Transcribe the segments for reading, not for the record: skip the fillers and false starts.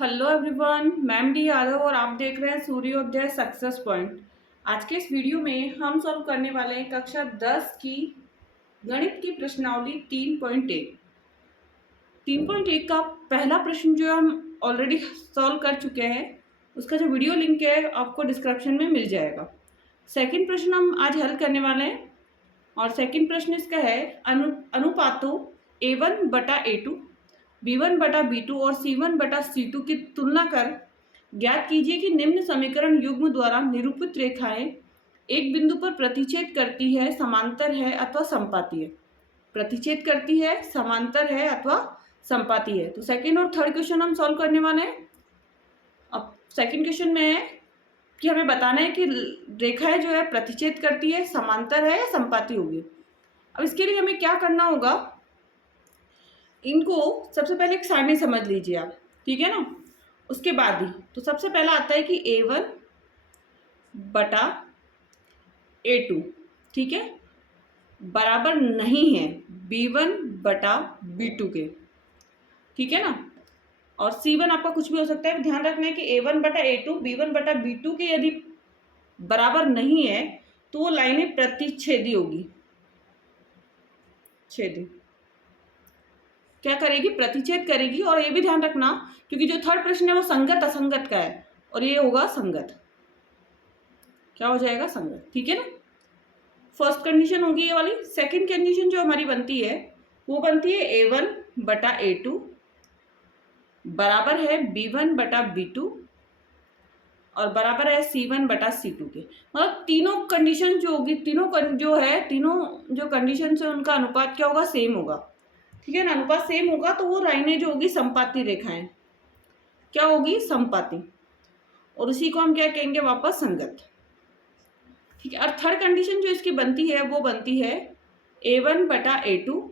Hello everyone, ma'am D Yadav और आप देख रहे हैं सूर्योदय सक्सेस पॉइंट। आज के इस वीडियो में हम सॉल्व करने वाले हैं कक्षा 10 की गणित की प्रश्नावली 3.1। 3.1 का पहला प्रश्न जो हम ऑलरेडी सॉल्व कर चुके हैं, उसका जो वीडियो लिंक है आपको डिस्क्रिप्शन में मिल जाएगा। सेकंड प्रश्न हम आज हल करने वाले हैं और सेकंड प्रश्न इसका है अनुपातों A1/A2, B1/B2 और C1/C2 की तुलना कर ज्ञात कीजिए कि निम्न समीकरण युग्म द्वारा निरूपित रेखाएं एक बिंदु पर प्रतिच्छेद करती है, समांतर है अथवा समपाती है। प्रतिच्छेद करती है, समांतर है अथवा समपाती है। तो सेकंड और थर्ड क्वेश्चन हम सॉल्व करने वाले हैं। अब सेकंड क्वेश्चन में है कि हमें बताना है कि रेखाएं जो है प्रतिच्छेद करती है, समांतर है या समपाती होगी। अब इसके लिए हमें क्या करना होगा, इनको सबसे पहले एक सारणी समझ लीजिए आप, ठीक है ना। उसके बाद ही तो सबसे पहला आता है कि A1/A2, ठीक है, बराबर नहीं है B1/B2 के, ठीक है ना। और C1 आपका कुछ भी हो सकता है। ध्यान रखना है कि A1/A2 B1/B2 के यदि बराबर नहीं है तो वो लाइनें प्रतिच्छेदी होगी। छेदी क्या करेगी? प्रतिच्छेद करेगी। और ये भी ध्यान रखना, क्योंकि जो थर्ड प्रश्न है वो संगत असंगत का है और ये होगा संगत। क्या हो जाएगा? संगत, ठीक है ना। फर्स्ट कंडीशन होगी ये वाली। सेकंड कंडीशन जो हमारी बनती है वो बनती है A1/A2 बराबर है B1/B2 और बराबर है C1/C2 के। मतलब तीनों कंडीशन जो होगी, तीनों जो कंडीशन है उनका अनुपात क्या होगा? सेम होगा, ठीक है ना। अनुपात सेम होगा तो वो लाइनें जो होगी समपाती रेखाएं क्या होगी? समपाती। और उसी को हम क्या कहेंगे? वापस संगत, ठीक है। और थर्ड कंडीशन जो इसकी बनती है वो बनती है A1/A2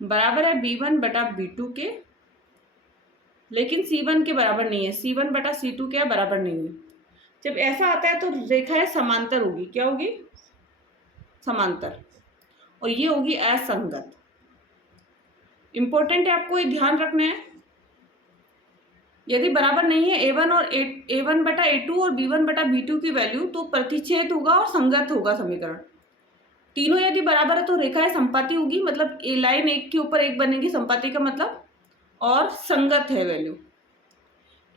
बराबर है B1/B2 के, लेकिन C1 के बराबर नहीं है। C1/C2 क्या बराबर नहीं है। जब ऐसा आता है तो रेखाएं समांतर होगी। क्या होगी? समांतर। और ये होगी असंगत। इंपॉर्टेंट है, आपको ये ध्यान रखना है। यदि बराबर नहीं है A1/A2 और B1/B2 की वैल्यू तो प्रतिच्छेद होगा और संगत होगा समीकरण। तीनों यदि बराबर है तो रेखाएं संपाती होगी, मतलब ए लाइन एक के ऊपर एक बनेगी, संपाती का मतलब, और संगत है वैल्यू।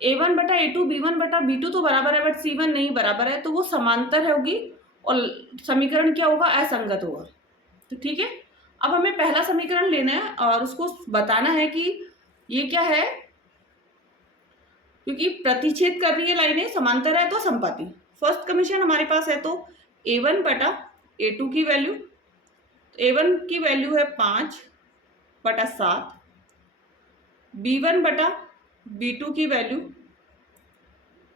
A1/A2 B1/B2 तो बराबर है, बट C1 नहीं बराबर है तो वो समांतर होगी और समीकरण क्या होगा? असंगत होगा। तो ठीक है, अब हमें पहला समीकरण लेना है और उसको बताना है कि ये क्या है, क्योंकि प्रतिच्छेद कर रही है लाइनें, समांतर है तो समपाती। फर्स्ट कंडीशन हमारे पास है तो A1/A2 की वैल्यू, A1 की वैल्यू है 5/7, B1/B2 की वैल्यू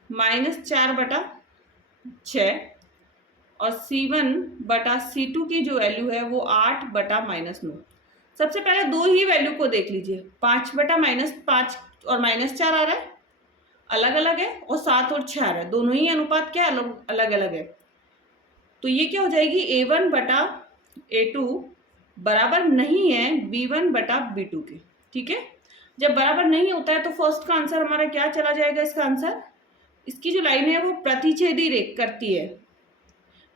-4/6 और C1/C2 की जो वैल्यू है वो 8/-9। सबसे पहले दो ही वैल्यू को देख लीजिए। 5/-5 और -4 आ रहा है, अलग अलग है, और 7 और 6 आ रहा है, दोनों ही अनुपात क्या अलग अलग है। तो ये क्या हो जाएगी? A1/A2 बराबर नहीं है B1/B2 के, ठीक है। जब बराबर नहीं होता है तो फर्स्ट का आंसर हमारा क्या चला जाएगा? इसका आंसर, इसकी जो लाइन है वो प्रतिच्छेदी करती है,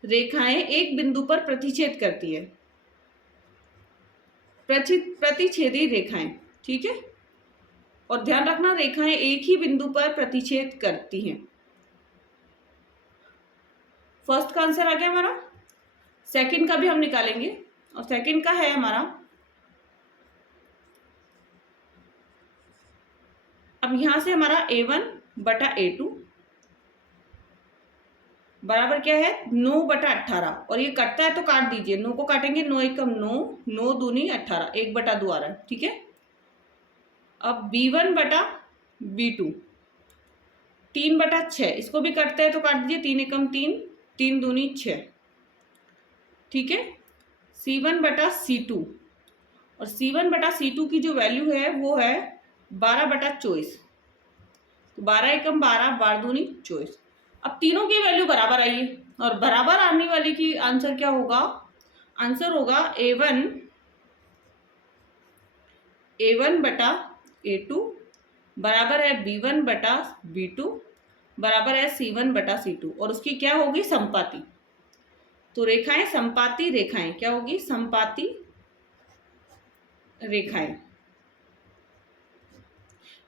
रेखाएं एक बिंदु पर प्रतिच्छेद करती है, प्रतिच्छेदी रेखाएं, ठीक है। और ध्यान रखना, रेखाएं एक ही बिंदु पर प्रतिच्छेद करती हैं। फर्स्ट का आंसर आ गया हमारा। सेकंड का भी हम निकालेंगे और सेकंड का है हमारा, अब यहां से हमारा A1/A2 बराबर क्या है? 9/18। और ये कटता है तो काट दीजिए, 9 को काटेंगे, 9 एकम 9, 9 दूनी 18, 1/2 आ रहा है, ठीक है। अब B1/B2 3/6, इसको भी कटता है तो काट दीजिए, 3 एकम 3, 3 दूनी 6, ठीक है। C1/C2, और C1/C2 की जो वैल्यू है वो है 12/24, तो 12 एकम 12, 12 दूनी 24। अब तीनों की वैल्यू बराबर आई है और बराबर आने वाली की आंसर क्या होगा? आंसर होगा A1/A2 बराबर है B1 बटा B2 बराबर है C1 बटा C2 और उसकी क्या होगी समपाती। तो रेखाएं समपाती रेखाएं क्या होगी समपाती रेखाएं।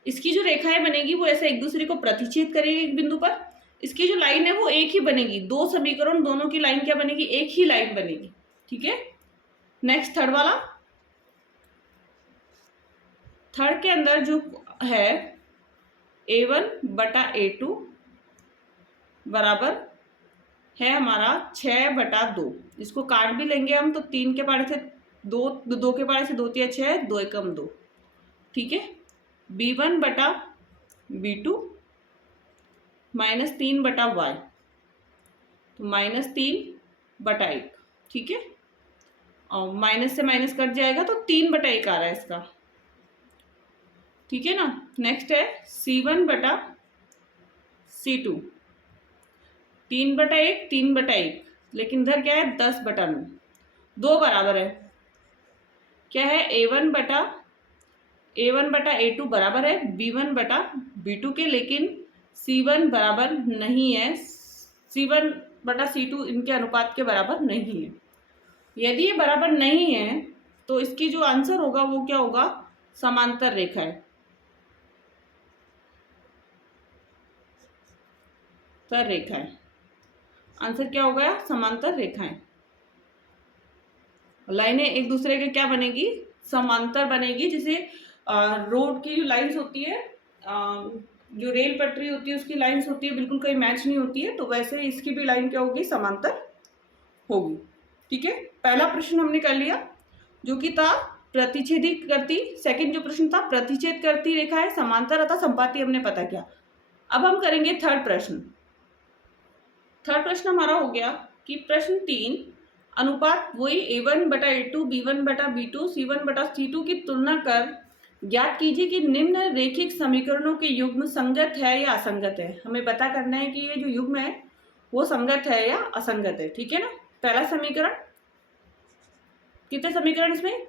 इसकी जो रेखाएं बनेगी वो ऐसे एक दूसरे को प्रतिच्छेद करेगी एक बिंदु पर। इसकी जो लाइन है वो एक ही बनेगी, दो समीकरण दोनों की लाइन क्या बनेगी एक ही लाइन बनेगी। ठीक है, नेक्स्ट थर्ड वाला। थर्ड के अंदर जो है A1 बटा A2 बराबर है हमारा 6 बटा 2। इसको काट भी लेंगे हम तो 3 के पारे से 2, 2 के पारे से 2 तिया 6, 2 एकम 2। ठीक है, B1 बटा B2 -3 बटा y, तो -3 बटा 1। ठीक है, और माइनस से माइनस कट जाएगा तो 3 बटा 1 आ रहा है इसका। ठीक है ना, नेक्स्ट है C1 बटा C2, 3 बटा 1 3 बटा 1, लेकिन इधर क्या है 10 बटा 9, 2 बराबर है क्या है A1 बटा A2 बराबर है B1 बटा B2 के, लेकिन C1 बराबर नहीं है, C1 बटा C2 इनके अनुपात के बराबर नहीं है। यदि ये बराबर नहीं है तो इसकी जो आंसर होगा वो क्या होगा समांतर रेखा है। तर रेखा है, आंसर क्या हो गया समांतर रेखाएं। लाइनें एक दूसरे के क्या बनेगी समांतर बनेगी। जैसे रोड की जो लाइंस होती है, जो रेल पटरी होती है उसकी लाइंस होती है बिल्कुल कहीं मैच नहीं होती है, तो वैसे इसकी भी लाइन क्या होगी समांतर होगी। ठीक है, पहला प्रश्न हमने कर लिया जो कि था प्रतिच्छेदी करती। सेकंड जो प्रश्न था प्रतिच्छेद करती रेखा है समांतर अथवा संपाती, हमने पता किया। अब हम करेंगे थर्ड प्रश्न। थर्ड प्रश्न हमारा हो गया कि प्रश्न 3 अनुपात वही A1 बटा A2 B1 बटा B2 C1 बटा C2 की तुलना कर ज्ञात कीजिए कि निम्न रैखिक समीकरणों के युग्म संगत है या असंगत है। हमें पता करना है कि ये जो युग्म है वो संगत है या असंगत है। ठीक है ना, पहला समीकरण, कितने समीकरण इसमें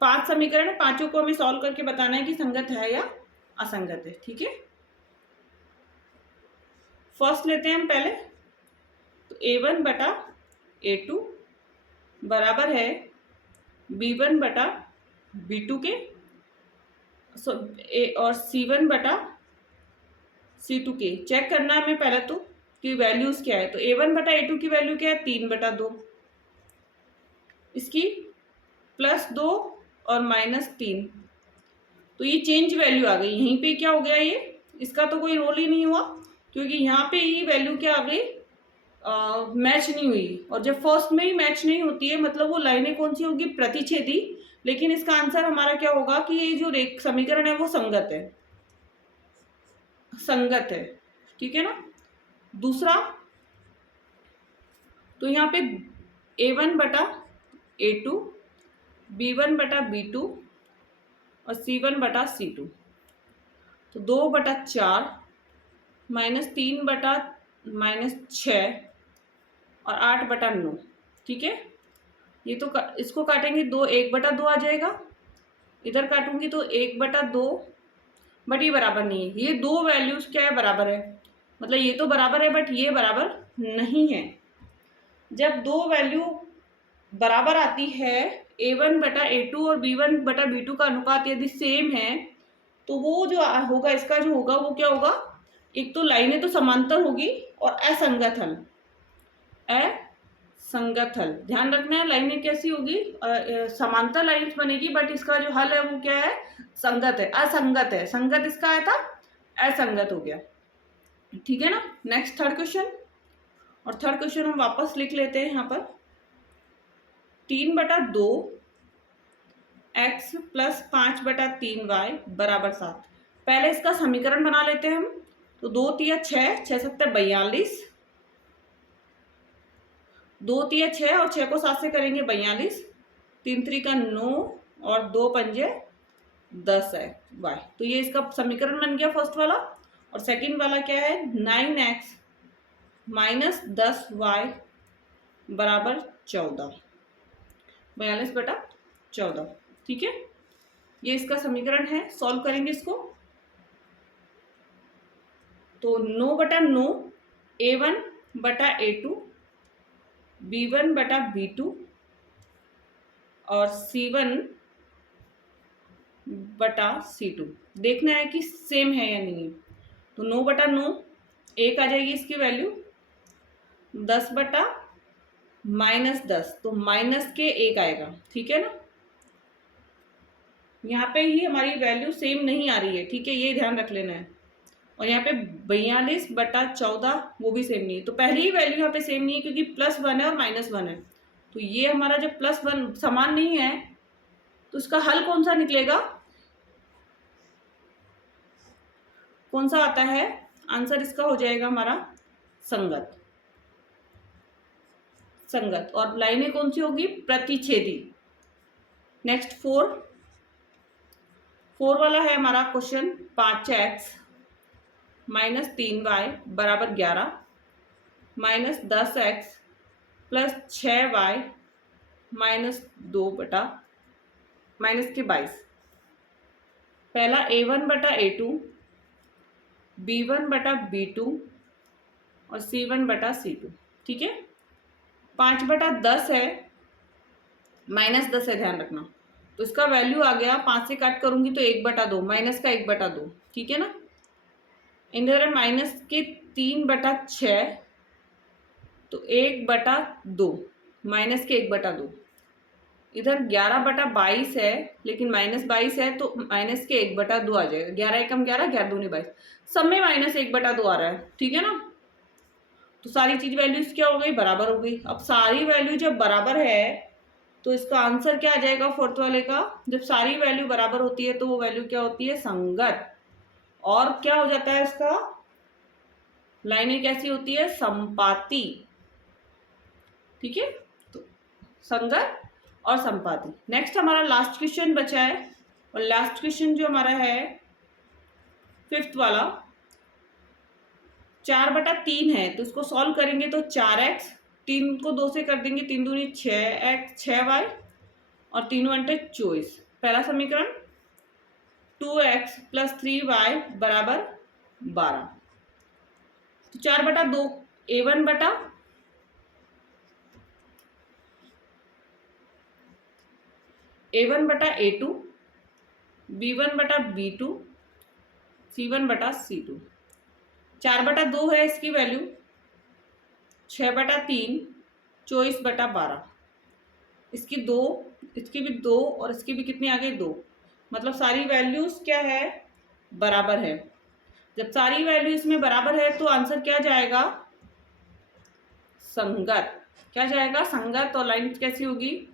5 समीकरण है, पांचों को हमें सॉल्व करके बताना है कि संगत है या असंगत है। ठीक है, फर्स्ट लेते हैं हम पहले, तो A1 बटा A2 बराबर है B1 बटा B2 के और C1 बटा C2 के। चेक करना है हमें पहले तो कि वैल्यूज क्या है। तो A1 बटा A2 की वैल्यू क्या है 3 बटा 2, इसकी +2 और -3, तो ये चेंज वैल्यू आ गई। यहीं पे क्या हो गया ये, इसका तो कोई रोल ही नहीं हुआ क्योंकि यहाँ पे ये वैल्यू क्या आ गई मैच नहीं हुई। और जब फर्स्ट में ही मैच नहीं होती है मतलब वो लाइनें कौन सी होगी प्रतिच्छेदी, लेकिन इसका आंसर हमारा क्या होगा कि ये जो समीकरण है वो संगत है, संगत है। ठीक है ना, दूसरा, तो यहाँ पे A1 बटा A2 B1 बटा B2 और C1 बटा C2, तो 2 बटा 4 -3 बटा -6 और 8 बटा 9। ठीक है, ये तो इसको काटेंगे 2 1 बटा 2 आ जाएगा, इधर काटूंगी तो 1 बटा 2, बट ये बराबर नहीं है। ये दो वैल्यूज क्या है बराबर है, मतलब ये तो बराबर है बट ये बराबर नहीं है। जब दो वैल्यू बराबर आती है A1 बटा A2 और B1 बटा B2 का अनुपात यदि सेम है तो वो जो होगा इसका जो होगा वो क्या होगा, एक तो लाइनें तो समांतर होगी और असंगत हल, असंगत हल। ध्यान रखना है लाइनें कैसी होगी समांतर लाइन्स बनेगी बट इसका जो हल है वो क्या है संगत है, असंगत है। संगत इसका आया था, असंगत हो गया। ठीक है ना, नेक्स्ट थर्ड क्वेश्चन। और थर्ड क्वेश्चन हम वापस लिख लेते हैं यहाँ पर 3 बटा 2 x प्लस 5 बटा 3 y बराबर 7। पहले इसका समीकरण बना लेते हैं हम, तो 2 तिया 6, 6 7 42, 2 तिया 6 और 6 को 7 से करेंगे 42, 3 3 का 9 और 2 पंजे 10 है y। तो ये इसका समीकरण बन गया फर्स्ट वाला। और सेकंड वाला क्या है 9x माइनस 10y बराबर 14, 42 बटा 14। ठीक है, ये इसका समीकरण है, सॉल्व करेंगे इसको। तो 9/9 A1/A2, B1/B2 और C1/C2। देखना है कि सेम है या नहीं है। तो 9/9 एक आ जाएगी इसकी वैल्यू, 10/-10 तो माइनस के एक आएगा, ठीक है ना। यहाँ पे ही हमारी वैल्यू सेम नहीं आ रही है, ठीक है, ये ध्यान रख लेना है। और यहाँ पे 42/14 वो भी सेम नहीं है। तो पहली ही वैल्यू यहाँ पे सेम नहीं है क्योंकि +1 है और -1 है। तो ये हमारा जब +1 समान नहीं है तो इसका हल कौन सा निकलेगा, कौन सा आता है आंसर, इसका हो जाएगा हमारा संगत। संगत और लाइनें कौन सी होगी, प्रतिच्छेदी। नेक्स्ट 4 वाला है हमारा question. 5x - 3y = 11 -10x + 6y - 22। पहला A1/A2, B1/B2 और C1/C2, ठीक है। 5/10 है, -10 है, ध्यान रखना। तो इसका वैल्यू आ गया, 5 से काट करूंगी तो 1/2, माइनस का 1/2, ठीक है ना। इधर माइनस के 3/6 तो 1/2, माइनस के 1/2। इधर 11/22 है लेकिन -22 है तो माइनस के 1/2 आ जाएगा। 11 एकम 11, 11 दूनी 22, सब में -1/2 आ रहा है, ठीक है ना। तो सारी चीज वैल्यूज क्या हो गई, बराबर हो गई। अब सारी वैल्यू जब बराबर है तो इसका आंसर क्या आ जाएगा फोर्थ वाले का, जब सारी वैल्यू बराबर होती है तो वो वैल्यू क्या होती है, संगत। और क्या हो जाता है इसका, लाइनें कैसी होती है, संपाती, ठीक है। तो संगत और संपाती। नेक्स्ट हमारा लास्ट क्वेश्चन बचा है और लास्ट क्वेश्चन जो हमारा है 5th वाला, 4/3 है तो इसको सॉल्व करेंगे तो 4x, 3 को 2 से कर देंगे, 3 दूनी 6x 6y और 3 × 24। पहला समीकरण 2x + 3y = 12। तो 4/2 A1/A2, B1/B2, C1/C2। 4/2 है इसकी वैल्यू, 6/3 24/12। इसकी 2, इसकी भी 2 और इसकी भी कितनी आ गई, 2। मतलब सारी वैल्यूज क्या है, बराबर है। जब सारी वैल्यू इसमें बराबर है तो आंसर क्या जाएगा, संगत। क्या जाएगा, संगत। और लाइन कैसी होगी,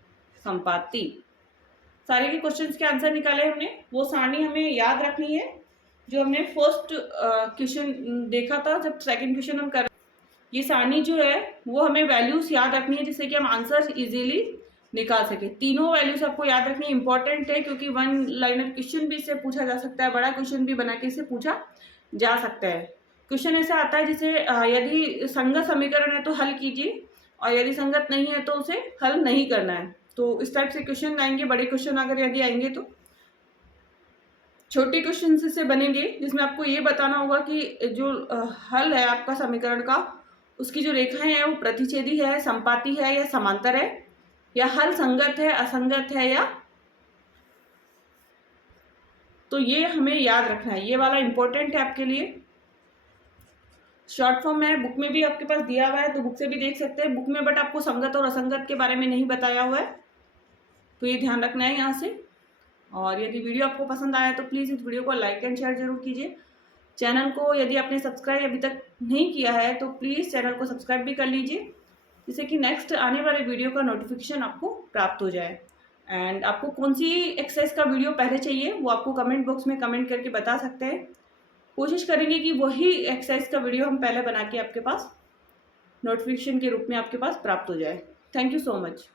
संपाती। सारे के क्वेश्चंस के आंसर निकाले हमने। वो सारणी हमें याद रखनी है जो हमने फर्स्ट क्वेश्चन देखा था, जब सेकंड क्वेश्चन हम कर, ये सारणी जो है वो हमें वैल्यूज याद रखनी है जिससे कि हम आंसर इजीली निकाल सके। तीनों वैल्यूज आपको याद रखनी इंपॉर्टेंट है क्योंकि 1 लाइनर क्वेश्चन भी इससे पूछा जा सकता है, बड़ा क्वेश्चन भी बना के इससे पूछा जा सकता है। क्वेश्चन ऐसा आता है जिसे यदि संगत समीकरण है तो हल कीजिए और यदि संगत नहीं है तो उसे हल नहीं करना है। तो इस टाइप से क्वेश्चन आएंगे। बड़े क्वेश्चन अगर यदि आएंगे तो छोटे क्वेश्चन से बनेंगे जिसमें आपको ये बताना होगा कि जो हल है आपका समीकरण का, उसकी जो रेखाएं हैं वो प्रतिच्छेदी है, संपाती है या समांतर है, या हल संगत है, असंगत है, या, तो ये हमें याद रखना है। ये वाला इंपॉर्टेंट है आपके लिए। शॉर्ट फॉर्म में बुक में भी आपके पास दिया हुआ है तो बुक से भी देख सकते हैं बुक में, बट आपको संगत और असंगत के बारे में नहीं बताया हुआ है, तो ये ध्यान रखना है यहाँ से। और यदि वीडियो आपको पसंद आया तो प्लीज़ इस वीडियो को लाइक एंड शेयर जरूर कीजिए। चैनल को यदि आपने सब्सक्राइब अभी तक नहीं किया है तो प्लीज़ चैनल को सब्सक्राइब भी कर लीजिए जिससे कि नेक्स्ट आने वाले वीडियो का नोटिफिकेशन आपको प्राप्त हो जाए। एंड आपको कौन सी एक्सरसाइज का वीडियो पहले चाहिए वो आपको कमेंट बॉक्स में कमेंट करके बता सकते हैं। कोशिश करेंगे कि वही एक्सरसाइज का वीडियो हम पहले बना के आपके पास नोटिफिकेशन के रूप में आपके पास प्राप्त हो जाए। Thank you so much.